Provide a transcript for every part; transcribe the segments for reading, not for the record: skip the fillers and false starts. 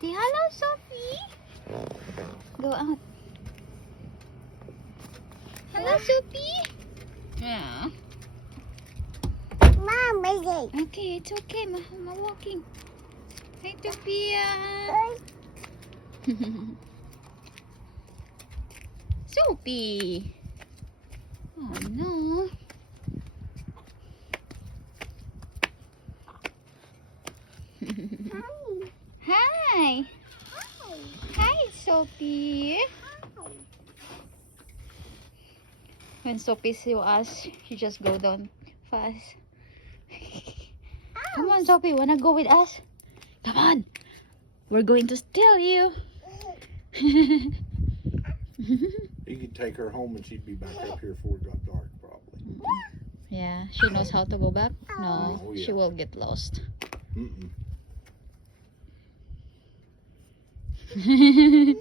Say hello, Sophie. Go out. Hello, Sophie. Yeah. Mom, baby. Okay, it's okay. I'm walking. Hi, Sophia. Sophie. Oh no. Hi. Hi, Sophie. When Sophie sees us, she just go down fast. Come on, Sophie, wanna go with us? Come on. We're going to steal you. You could take her home and she'd be back up here before it got dark, probably. Yeah, she knows how to go back. No, Oh, yeah. she will get lost. Mm-mm. You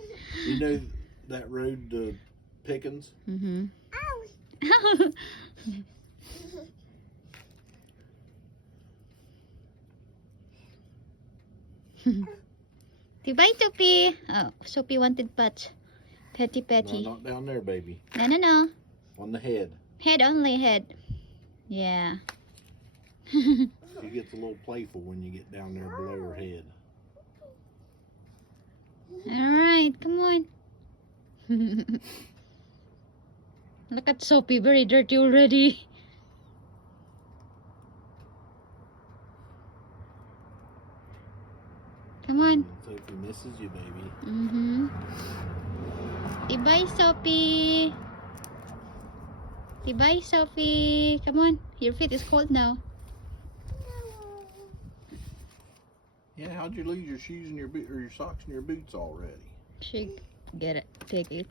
know that road to Pickens? Mm-hmm. Goodbye, Sophie. Oh, Sophie wanted pets. Petty, petty. No, not down there, baby. No. On the head. Head only, head. Yeah. She gets a little playful when you get down there below her head. Alright, come on. Look at Sophie, very dirty already. Come on. Sophie misses you, baby. Mm-hmm. Bye, Sophie. Bye, Sophie. Come on. Your feet is cold now. Yeah, how'd you lose your shoes and your boot or your socks and your boots already? She get it. Take it.